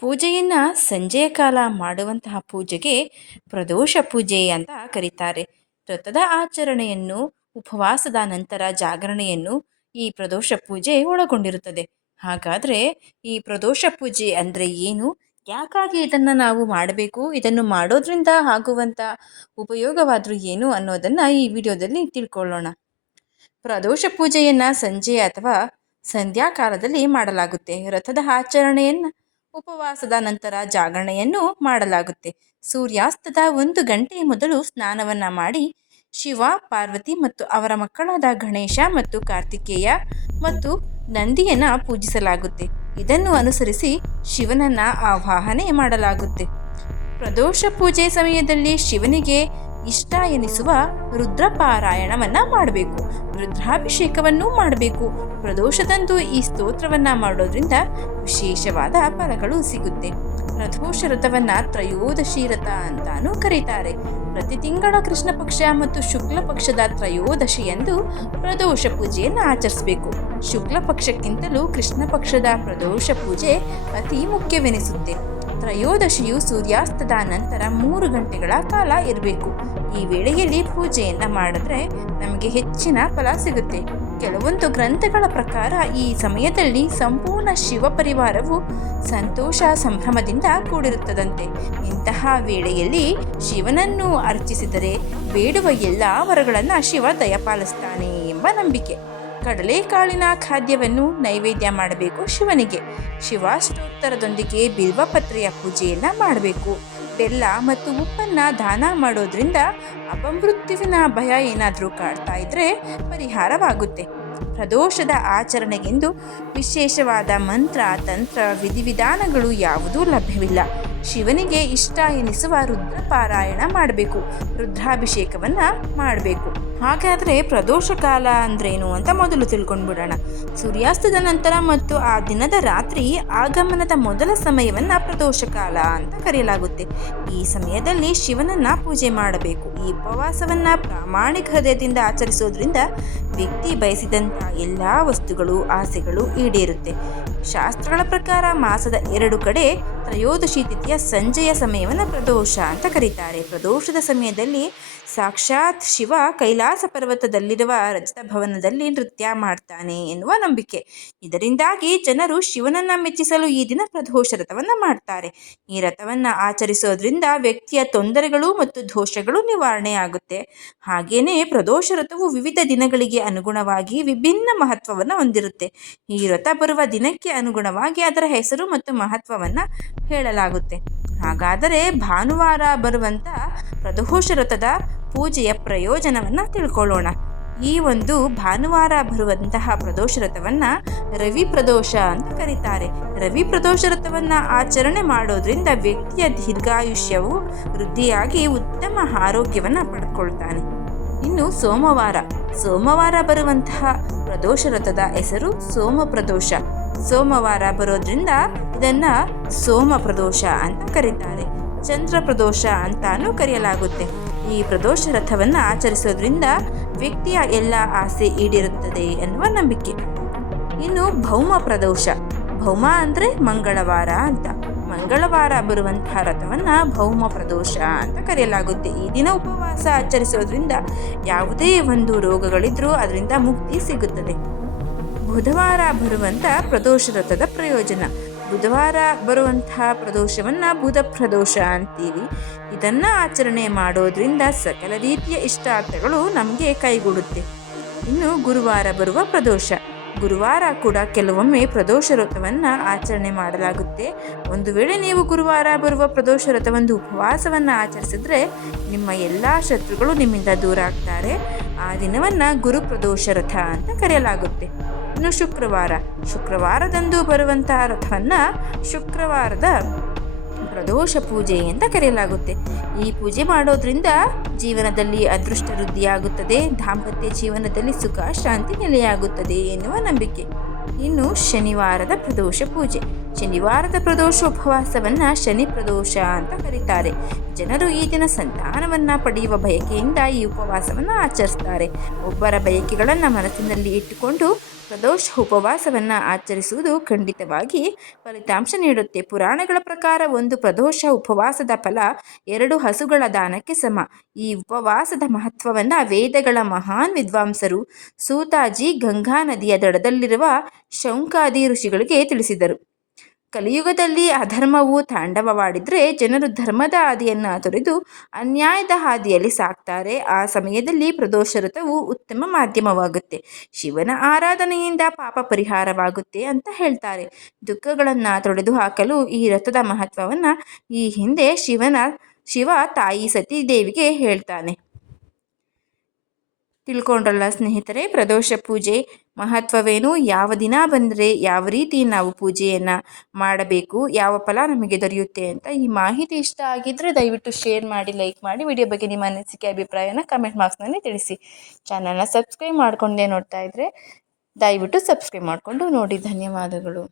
ಪೂಜೆಯನ್ನು ಸಂಜೆಯ ಕಾಲ ಮಾಡುವಂತಹ ಪೂಜೆಗೆ ಪ್ರದೋಷ ಪೂಜೆ ಅಂತ ಕರೀತಾರೆ. ವ್ರತದ ಆಚರಣೆಯನ್ನು, ಉಪವಾಸದ ನಂತರ ಜಾಗರಣೆಯನ್ನು ಈ ಪ್ರದೋಷ ಪೂಜೆ ಒಳಗೊಂಡಿರುತ್ತದೆ. ಹಾಗಾದರೆ ಈ ಪ್ರದೋಷ ಪೂಜೆ ಅಂದರೆ ಏನು? ಯಾಕಾಗಿ ಇದನ್ನು ನಾವು ಮಾಡಬೇಕು? ಇದನ್ನು ಮಾಡೋದ್ರಿಂದ ಆಗುವಂಥ ಉಪಯೋಗವಾದರೂ ಏನು ಅನ್ನೋದನ್ನು ಈ ವಿಡಿಯೋದಲ್ಲಿ ತಿಳ್ಕೊಳ್ಳೋಣ. ಪ್ರದೋಷ ಪೂಜೆಯನ್ನು ಸಂಜೆ ಅಥವಾ ಸಂಧ್ಯಾಕಾಲದಲ್ಲಿ ಮಾಡಲಾಗುತ್ತೆ. ರಥದ ಆಚರಣೆಯನ್ನು ಉಪವಾಸದ ನಂತರ ಜಾಗರಣೆಯನ್ನು ಮಾಡಲಾಗುತ್ತೆ. ಸೂರ್ಯಾಸ್ತದ ಒಂದು ಗಂಟೆ ಮೊದಲು ಸ್ನಾನವನ್ನು ಮಾಡಿ, ಶಿವ, ಪಾರ್ವತಿ ಮತ್ತು ಅವರ ಮಕ್ಕಳಾದ ಗಣೇಶ ಮತ್ತು ಕಾರ್ತಿಕೇಯ ಮತ್ತು ನಂದಿಯನ್ನು ಪೂಜಿಸಲಾಗುತ್ತೆ. ಇದನ್ನು ಅನುಸರಿಸಿ ಶಿವನನ್ನು ಆವಾಹನೆ ಮಾಡಲಾಗುತ್ತೆ. ಪ್ರದೋಷ ಪೂಜೆ ಸಮಯದಲ್ಲಿ ಶಿವನಿಗೆ ಇಷ್ಟ ಎನಿಸುವ ರುದ್ರಪಾರಾಯಣವನ್ನು ಮಾಡಬೇಕು. ರುದ್ರಾಭಿಷೇಕವನ್ನು ಮಾಡಬೇಕು. ಪ್ರದೋಷದಂದು ಈ ಸ್ತೋತ್ರವನ್ನು ಮಾಡೋದ್ರಿಂದ ವಿಶೇಷವಾದ ಫಲಗಳು ಸಿಗುತ್ತೆ. ಪ್ರದೋಷ ವ್ರತವನ್ನು ತ್ರಯೋದಶಿ ರಥ ಅಂತಾನೂ ಕರೀತಾರೆ. ಪ್ರತಿ ತಿಂಗಳ ಕೃಷ್ಣ ಪಕ್ಷ ಮತ್ತು ಶುಕ್ಲ ಪಕ್ಷದ ತ್ರಯೋದಶಿ ಎಂದು ಪ್ರದೋಷ ಪೂಜೆಯನ್ನು ಆಚರಿಸಬೇಕು. ಶುಕ್ಲ ಪಕ್ಷಕ್ಕಿಂತಲೂ ಕೃಷ್ಣ ಪಕ್ಷದ ಪ್ರದೋಷ ಪೂಜೆ ಅತಿ ಮುಖ್ಯವೆನಿಸುತ್ತೆ. ತ್ರಯೋದಶಿಯು ಸೂರ್ಯಾಸ್ತದ ನಂತರ ಮೂರು ಗಂಟೆಗಳ ಕಾಲ ಇರಬೇಕು. ಈ ವೇಳೆಯಲ್ಲಿ ಪೂಜೆಯನ್ನು ಮಾಡಿದ್ರೆ ನಮಗೆ ಹೆಚ್ಚಿನ ಫಲ ಸಿಗುತ್ತೆ. ಕೆಲವೊಂದು ಗ್ರಂಥಗಳ ಪ್ರಕಾರ ಈ ಸಮಯದಲ್ಲಿ ಸಂಪೂರ್ಣ ಶಿವ ಪರಿವಾರವು ಸಂತೋಷ ಸಂಭ್ರಮದಿಂದ ಕೂಡಿರುತ್ತದಂತೆ. ಇಂತಹ ವೇಳೆಯಲ್ಲಿ ಶಿವನನ್ನು ಅರ್ಚಿಸಿದರೆ ಬೇಡುವ ಎಲ್ಲ ವರಗಳನ್ನು ಶಿವ ದಯಪಾಲಿಸ್ತಾನೆ ಎಂಬ ನಂಬಿಕೆ. ಕಡಲೆಕಾಳಿನ ಖಾದ್ಯವನ್ನು ನೈವೇದ್ಯ ಮಾಡಬೇಕು ಶಿವನಿಗೆ. ಶಿವಾಷ್ಟೋತ್ತರದೊಂದಿಗೆ ಬಿಲ್ವಪತ್ರೆಯ ಪೂಜೆಯನ್ನು ಮಾಡಬೇಕು. ಬೆಲ್ಲ ಮತ್ತು ಉಪ್ಪನ್ನು ದಾನ ಮಾಡೋದ್ರಿಂದ ಅಪಮೃತ್ಯುವಿನ ಭಯ ಏನಾದರೂ ಕಾಡ್ತಾ ಇದ್ದರೆ ಪರಿಹಾರವಾಗುತ್ತೆ. ಪ್ರದೋಷದ ಆಚರಣೆಗೆಂದು ವಿಶೇಷವಾದ ಮಂತ್ರ, ತಂತ್ರ, ವಿಧಿವಿಧಾನಗಳು ಯಾವುದೂ ಲಭ್ಯವಿಲ್ಲ. ಶಿವನಿಗೆ ಇಷ್ಟ ಎನಿಸುವ ರುದ್ರಪಾರಾಯಣ ಮಾಡಬೇಕು, ರುದ್ರಾಭಿಷೇಕವನ್ನು ಮಾಡಬೇಕು. ಹಾಗಾದರೆ ಪ್ರದೋಷ ಕಾಲ ಅಂದ್ರೇನು ಅಂತ ಮೊದಲು ತಿಳ್ಕೊಂಡ್ಬಿಡೋಣ. ಸೂರ್ಯಾಸ್ತದ ನಂತರ ಮತ್ತು ಆ ದಿನದ ರಾತ್ರಿ ಆಗಮನದ ಮೊದಲ ಸಮಯವನ್ನು ಪ್ರದೋಷ ಕಾಲ ಅಂತ ಕರೆಯಲಾಗುತ್ತೆ. ಈ ಸಮಯದಲ್ಲಿ ಶಿವನನ್ನ ಪೂಜೆ ಮಾಡಬೇಕು. ಈ ಉಪವಾಸವನ್ನು ಪ್ರಾಮಾಣಿಕ ಹೃದಯದಿಂದ ಆಚರಿಸೋದ್ರಿಂದ ವ್ಯಕ್ತಿ ಬಯಸಿದಂಥ ಎಲ್ಲ ವಸ್ತುಗಳು, ಆಸೆಗಳು ಈಡೇರುತ್ತೆ. ಶಾಸ್ತ್ರಗಳ ಪ್ರಕಾರ ಮಾಸದ ಎರಡು ಕಡೆ ತ್ರಯೋದಶಿ ತಿಥಿಯ ಸಂಜೆಯ ಸಮಯವನ್ನು ಪ್ರದೋಷ ಅಂತ ಕರೀತಾರೆ. ಪ್ರದೋಷದ ಸಮಯದಲ್ಲಿ ಸಾಕ್ಷಾತ್ ಶಿವ ಕೈಲಾಸ ಪರ್ವತದಲ್ಲಿರುವ ರಜತ ಭವನದಲ್ಲಿ ನೃತ್ಯ ಮಾಡ್ತಾನೆ ಎನ್ನುವ ನಂಬಿಕೆ. ಇದರಿಂದಾಗಿ ಜನರು ಶಿವನನ್ನ ಮೆಚ್ಚಿಸಲು ಈ ದಿನ ಪ್ರದೋಷ ರಥವನ್ನು ಮಾಡ್ತಾರೆ. ಈ ರಥವನ್ನು ಆಚರಿಸೋದ್ರಿಂದ ವ್ಯಕ್ತಿಯ ತೊಂದರೆಗಳು ಮತ್ತು ದೋಷಗಳು ನಿವಾರಣೆ ಆಗುತ್ತೆ ಹಾಗೇನೆ ಪ್ರದೋಷ ರಥವು ವಿವಿಧ ದಿನಗಳಿಗೆ ಅನುಗುಣವಾಗಿ ವಿಭಿನ್ನ ಮಹತ್ವವನ್ನು ಹೊಂದಿರುತ್ತೆ. ಈ ವ್ರತ ಬರುವ ದಿನಕ್ಕೆ ಅನುಗುಣವಾಗಿ ಅದರ ಹೆಸರು ಮತ್ತು ಮಹತ್ವವನ್ನು ಹೇಳಲಾಗುತ್ತೆ. ಹಾಗಾದರೆ ಭಾನುವಾರ ಬರುವಂಥ ಪ್ರದೋಷ ವ್ರತದ ಪೂಜೆಯ ಪ್ರಯೋಜನವನ್ನು ತಿಳ್ಕೊಳ್ಳೋಣ. ಈ ಒಂದು ಭಾನುವಾರ ಬರುವಂತಹ ಪ್ರದೋಷ ರಥವನ್ನು ರವಿ ಪ್ರದೋಷ ಅಂತ ಕರೀತಾರೆ. ರವಿ ಪ್ರದೋಷ ಆಚರಣೆ ಮಾಡೋದ್ರಿಂದ ವ್ಯಕ್ತಿಯ ದೀರ್ಘಾಯುಷ್ಯವು ವೃದ್ಧಿಯಾಗಿ ಉತ್ತಮ ಆರೋಗ್ಯವನ್ನು ಪಡ್ಕೊಳ್ತಾನೆ. ಇನ್ನು ಸೋಮವಾರ ಸೋಮವಾರ ಬರುವಂತಹ ಪ್ರದೋಷ ರಥದ ಹೆಸರು ಸೋಮ ಪ್ರದೋಷ. ಸೋಮವಾರ ಬರೋದ್ರಿಂದ ಇದನ್ನು ಸೋಮ ಪ್ರದೋಷ ಅಂತ ಕರೀತಾರೆ. ಚಂದ್ರ ಪ್ರದೋಷ ಅಂತಾನೂ ಕರೆಯಲಾಗುತ್ತೆ. ಈ ಪ್ರದೋಷ ರಥವನ್ನು ಆಚರಿಸೋದ್ರಿಂದ ವ್ಯಕ್ತಿಯ ಎಲ್ಲ ಆಸೆ ಈಡಿರುತ್ತದೆ ಎನ್ನುವ ನಂಬಿಕೆ. ಇನ್ನು ಭೌಮ ಪ್ರದೋಷ. ಭೌಮ ಅಂದರೆ ಮಂಗಳವಾರ ಅಂತ. ಮಂಗಳವಾರ ಬರುವಂತಹ ರಥವನ್ನು ಭೌಮ ಪ್ರದೋಷ ಅಂತ ಕರೆಯಲಾಗುತ್ತೆ. ಈ ದಿನ ಉಪವಾಸ ಆಚರಿಸೋದ್ರಿಂದ ಯಾವುದೇ ಒಂದು ರೋಗಗಳಿದ್ರೂ ಅದರಿಂದ ಮುಕ್ತಿ ಸಿಗುತ್ತದೆ. ಬುಧವಾರ ಬರುವಂಥ ಪ್ರದೋಷ ರಥದ ಪ್ರಯೋಜನ. ಬುಧವಾರ ಬರುವಂತಹ ಪ್ರದೋಷವನ್ನು ಬುಧ ಪ್ರದೋಷ ಅಂತೀವಿ. ಇದನ್ನು ಆಚರಣೆ ಮಾಡೋದ್ರಿಂದ ಸಕಲ ರೀತಿಯ ಇಷ್ಟಾರ್ಥಗಳು ನಮಗೆ ಕೈಗೂಡುತ್ತೆ. ಇನ್ನು ಗುರುವಾರ ಬರುವ ಪ್ರದೋಷ. ಗುರುವಾರ ಕೂಡ ಕೆಲವೊಮ್ಮೆ ಪ್ರದೋಷ ರಥವನ್ನು ಆಚರಣೆ ಮಾಡಲಾಗುತ್ತೆ. ಒಂದು ವೇಳೆ ನೀವು ಗುರುವಾರ ಬರುವ ಪ್ರದೋಷ ವ್ರತವೊಂದು ಉಪವಾಸವನ್ನು ಆಚರಿಸಿದ್ರೆ ನಿಮ್ಮ ಎಲ್ಲ ಶತ್ರುಗಳು ನಿಮ್ಮಿಂದ ದೂರ ಆಗ್ತಾರೆ. ಆ ದಿನವನ್ನು ಗುರು ಪ್ರದೋಷ ರಥ ಅಂತ ಕರೆಯಲಾಗುತ್ತೆ. ಇನ್ನು ಶುಕ್ರವಾರ, ಶುಕ್ರವಾರದಂದು ಬರುವಂತಹ ರಥವನ್ನು ಶುಕ್ರವಾರದ ಪ್ರದೋಷ ಪೂಜೆ ಅಂತ ಕರೆಯಲಾಗುತ್ತೆ. ಈ ಪೂಜೆ ಮಾಡೋದ್ರಿಂದ ಜೀವನದಲ್ಲಿ ಅದೃಷ್ಟ ವೃದ್ಧಿಯಾಗುತ್ತದೆ. ದಾಂಪತ್ಯ ಜೀವನದಲ್ಲಿ ಸುಖ ಶಾಂತಿ ನೆಲೆಯಾಗುತ್ತದೆ ಎನ್ನುವ ನಂಬಿಕೆ. ಇನ್ನು ಶನಿವಾರದ ಪ್ರದೋಷ ಪೂಜೆ. ಶನಿವಾರದ ಪ್ರದೋಷ ಉಪವಾಸವನ್ನ ಶನಿ ಪ್ರದೋಷ ಅಂತ ಕರೀತಾರೆ. ಜನರು ಈ ದಿನ ಸಂತಾನವನ್ನು ಪಡೆಯುವ ಬಯಕೆಯಿಂದ ಈ ಉಪವಾಸವನ್ನು ಆಚರಿಸ್ತಾರೆ. ಒಬ್ಬರ ಬಯಕೆಗಳನ್ನು ಮನಸ್ಸಿನಲ್ಲಿ ಇಟ್ಟುಕೊಂಡು ಪ್ರದೋಷ ಉಪವಾಸವನ್ನು ಆಚರಿಸುವುದು ಖಂಡಿತವಾಗಿ ಫಲಿತಾಂಶ ನೀಡುತ್ತೆ. ಪುರಾಣಗಳ ಪ್ರಕಾರ ಒಂದು ಪ್ರದೋಷ ಉಪವಾಸದ ಫಲ ಎರಡು ಹಸುಗಳ ದಾನಕ್ಕೆ ಸಮ. ಈ ಉಪವಾಸದ ಮಹತ್ವವನ್ನು ವೇದಗಳ ಮಹಾನ್ ವಿದ್ವಾಂಸರು ಸೂತಾಜಿ ಗಂಗಾ ನದಿಯ ದಡದಲ್ಲಿರುವ ಶೌಂಕಾದಿ ಋಷಿಗಳಿಗೆ ತಿಳಿಸಿದರು. ಕಲಿಯುಗದಲ್ಲಿ ಅಧರ್ಮವು ತಾಂಡವವಾಡಿದರೆ ಜನರು ಧರ್ಮದ ಹಾದಿಯನ್ನು ತೊರೆದು ಅನ್ಯಾಯದ ಹಾದಿಯಲ್ಲಿ ಸಾಕ್ತಾರೆ. ಆ ಸಮಯದಲ್ಲಿ ಪ್ರದೋಷ ವ್ರತವು ಉತ್ತಮ ಮಾಧ್ಯಮವಾಗುತ್ತೆ. ಶಿವನ ಆರಾಧನೆಯಿಂದ ಪಾಪ ಪರಿಹಾರವಾಗುತ್ತೆ ಅಂತ ಹೇಳ್ತಾರೆ. ದುಃಖಗಳನ್ನು ತೊಡೆದು ಹಾಕಲು ಈ ರಥದ ಮಹತ್ವವನ್ನು ಈ ಹಿಂದೆ ಶಿವನ, ಶಿವ ತಾಯಿ ಸತಿ ದೇವಿಗೆ ಹೇಳ್ತಾನೆ. ತಿಳ್ಕೊಂಡ್ರಲ್ಲ ಸ್ನೇಹಿತರೆ, ಪ್ರದೋಷ ಪೂಜೆ ಮಹತ್ವವೇನು? ಯಾವ ದಿನ ಬಂದರೆ ಯಾವ ರೀತಿ ನಾವು ಪೂಜೆಯನ್ನು ಮಾಡಬೇಕು? ಯಾವ ಫಲ ನಮಗೆ ದೊರೆಯುತ್ತೆ ಅಂತ ಈ ಮಾಹಿತಿ ಇಷ್ಟ ಆಗಿದ್ದರೆ ದಯವಿಟ್ಟು ಶೇರ್ ಮಾಡಿ ಲೈಕ್ ಮಾಡಿ ವಿಡಿಯೋ ಬಗ್ಗೆ ನಿಮ್ಮ ಅನಿಸಿಕೆ, ಅಭಿಪ್ರಾಯನ ಕಮೆಂಟ್ ಬಾಕ್ಸ್ನಲ್ಲಿ ತಿಳಿಸಿ. ಚಾನಲ್ನ ಸಬ್ಸ್ಕ್ರೈಬ್ ಮಾಡ್ಕೊಂಡೇ ನೋಡ್ತಾ ಇದ್ದರೆ ದಯವಿಟ್ಟು ಸಬ್ಸ್ಕ್ರೈಬ್ ಮಾಡಿಕೊಂಡು ನೋಡಿ. ಧನ್ಯವಾದಗಳು.